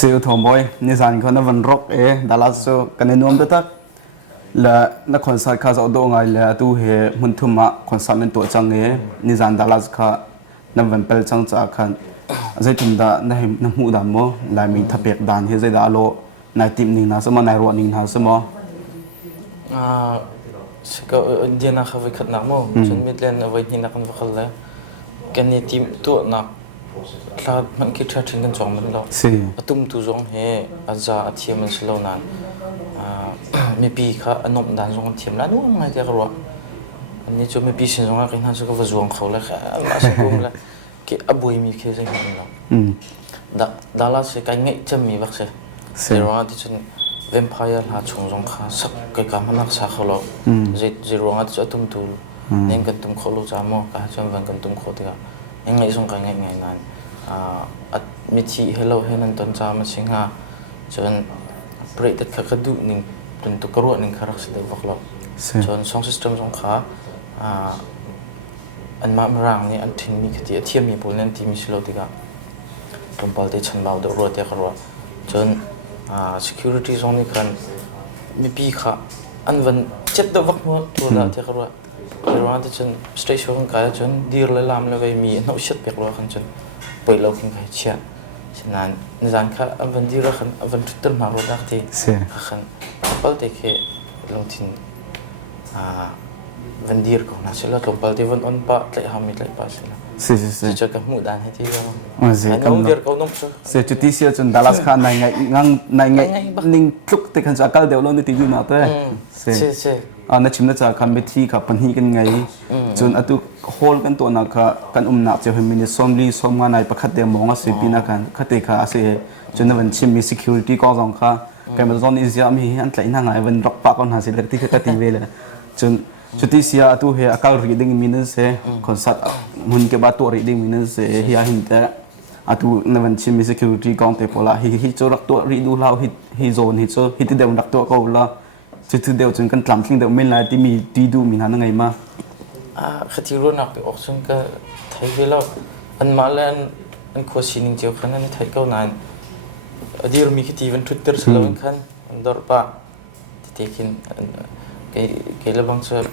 สิวทอมบอยนิสานคนนั้นวันร็อกดาลัสกันในนวมตักและนักคอนเสิร์ตข้าจะเอาดงไงและตู้เหมุนทุ่มะคอนเสิร์ตเป็นตัวจังนิสานดาลัสข้านับวันเป็นจังจากขันใจทุ่มดาในน้ำหูดำมั้งลายมีทับเปียกดานเฮใจดาโลนายติมนิ่งนะสมนายรวดนิ่งนะสมสก็เดียนักเขาไปขัดนักมั้งจนมิดเลนเอาไว้ที่นักกันฟังเลยกันในทีมตัวนักถ้ามันคิดถึงกันจองมันแล้วตุ้มตัวจองเฮอาจจะเทียมมันสโลว์นั้นมีปีค่ะอนมดันจงเทียมนั้นว่าไงเดี๋ยวรู้อันนี้จะมีปีสิ่งจงอะไรนั่นจะก็ว่าจงเขาเลยค่ะมาสักกุมเลยque abuí mi que se me da la se cái nghệ châm mi bác sĩ rồi thì chân vampire là chung trong khá sắc cái cảm giác sắc khổ lo rồi thì cho tum tu nên cần tum khổ lo chăm mo cả chân vẫn cần tum khổ thì cả anh nghĩ trong cái ngày ngày này mi chỉ hello hay nên tuần cha mà sinh ha chân break tất cả các đủ nên tuần tu kêu nên khá sẽ được vác lo chân song system trong khá anh mà rằng này anh thình mi cái thiêm mi bùn nên thì mi sẽ lo thì cả trong bao nhiêu chân bao được rồi thì cả rồi chân security zone này cần mi pi khá anh vẫn chết được vắt mua rồi là thì cả rồi thì chân station cái chân đi lại làm là về mi nó chết việc rồi khăn chân bây lâu kinh cái chuyện cho nên rằng khá anh vẫn đi ra khăn anh vẫn chút mà rồi đó thì khăn bao nhiêu cái lòng tin vẫn đi rồi na sẽ là lúc bao nhiêu vẫn ôn ba lại ham lại ba sẽ là chỉ cho các mũi đàn hay gì đó anh không đi rồi nông số sẽ chút tí xíu chân Dallas Khan này ngày ninh chúc thì khán giả cao đều luôn đi TV nào thế sẽ nó chìm nó chả khăn bị thi cả phần hi cái ngày chân ở tu hall cáiตัวนักกันนักจะเห็นมีส่วนลีส่วนมาในประคัตเดียมองว่าสิปีนักกันคัตเตค่ะเสียจนวันชิมมี security ก็สองค่ะแกมันตอนนี้เสียมีอันไหนนั่งไงวันรักปากกันหาสิเลยที่คัตเตเวเลยจนจุดที่เสียตัวเฮียอาการ reading มีนั่นเสียคอนเสิร์ตมันเก็บตัว reading มีนั่นเสียเฮียหินแต่ตัวในวันชิมมี security กองเตปละฮิโจรักตัว read ดูเราฮิโซนฮิโจฮิตเดียวรักตัวก็ละจุดเดียวจนกันกลั่นทิ้งเดียวไม่ไรที่มีดีดูมีนั่นไงมาขัดที่รู้นักไปออกซึ่งก็ไทยเวลาอันมาเล่นอันโคชินิงเจียวขันนั้นไทยเก้านานอดีตมีคิดที่วัน Twitter สลับขันอันดอร์ป้าที่เทคินเกล้าบางส่วน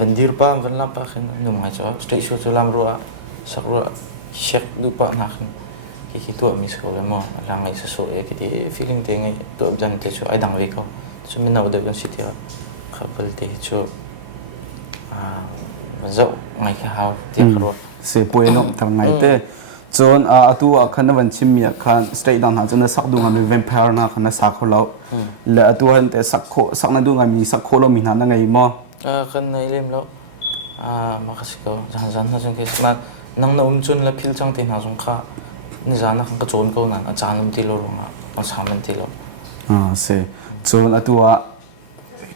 วันดีร์ป้าวันลำป้าขันนุ่มหายจ้าสเตชัวร์จะลำรัวสักรัวเช็คดูป้านักขันคิดตัวมีสกุลมั่งหลังไอ้สโซ่คิดที่ feeling เต็งไอ้ตัวจันเตชัวไอ้ดังวิเขาจะไม่น่าอุดมสิทธิ์ขับไปเตชัวdẫu ngày khi hao tiếc rồi sẽ bồi nó thằng ngày thế chọn tu khăn vẫn chim miệng khăn straight down hả cho nó sắc đúng ngày vampire na khăn nó sắc khô lâu là tu hắn để sắc nó đúng ngày mình sắc khô lâu mình hắn ngày mà khăn này lên lâu mà cái gì cơ dàn dàn nó trong cái mà năng nó chun là phil trong tiền hàng trong kha nên dàn nó không có chôn câu nào dàn nó tiêu rồi mà sao mình tiêu sẽ chọn tu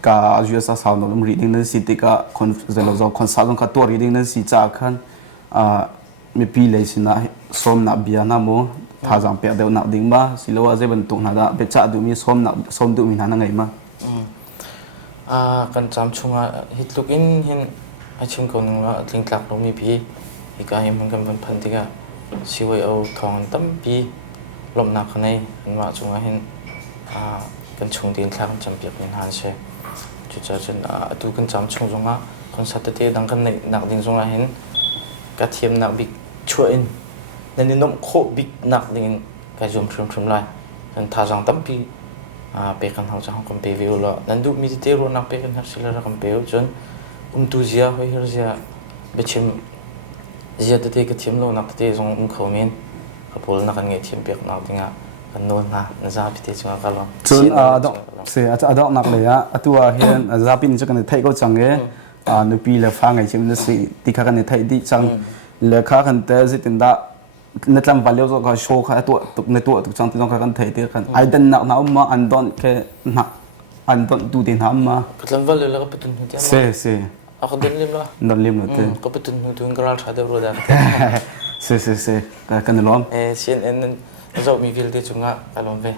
cả US sao nó làm reading nên xí cái con giờ nó còn sao nó cái reading nên xí chắc khănมีปีเลยสินะส้มนับเบียนะโมถ้าจำเป็นเดี๋ยวนับดิ้งบ้าสิแล้วว่าจะเป็นตุกนัดเป็นจ่าดูมีส้มดูมีนั่นไงมากันจำช่วงฮิตลุกอินเห็นไอชิมคนนึงว่าลิงก์หลักเรามีปีอีกการยังมันกันเป็นพันที่ก็สิว่าเอาทองตั้มปีลมหนักขนาดนี้เห็นว่าช่วงเห็นกันช่วงดินหลักจำเปียกเป็นหันเช่จุดจนดูกันจำช่วงตรงนั้นคนสัตย์เตะดังกันในหนักดิ้งตรงนั้นเห็นกระเทียมหนักบิ๊กช่วยนั่นนี่น้องโคบิ๊กหนักดิ้งกระจุ่มชุ่มไล่กันท่าจังตั้มปีเปกันเขาจะห้องคอมเพลวิวละนั่นดูมีที่เตะรู้นักเปกันฮัสิลาคอมเพลวจนตูเซียเฮ้ยเซียเบชิมเซียเตะกระเทียมโลนักเตะทรงเขาเมนกระโปรงนักกันเงี้ยเทียมเปียกนักดิ้งกันโน่นนะนั่นจะพิเศษจังกันหรอจนดอกเสียอาดอกนักเลยตัวเห็นจะเป็นจะกันไทยก็จังเงี้ยนุปีเลฟังไงชิมนั่นสิที่ข้ากันไทยที่จังเลขากันเตะสิตินดาในลำบากเลี้ยวก็โชว์ข้าตัวในตัวตุกจังที่ต้องข้ากันไทยที่กันไอ้เดินหนักมาอันดอนแค่หนักอันดอนดูดินหามาก็ลำบากเลยแล้วก็ไปตุนหัวใจเสียเขาเดินเล่มละเดินเล่มเลยก็ไปตุนหัวใจกระไรชาเดบรูดักเสียกันล้อมเช่นนั้นเรามีฟิลที่จุงะอารมณ์เว้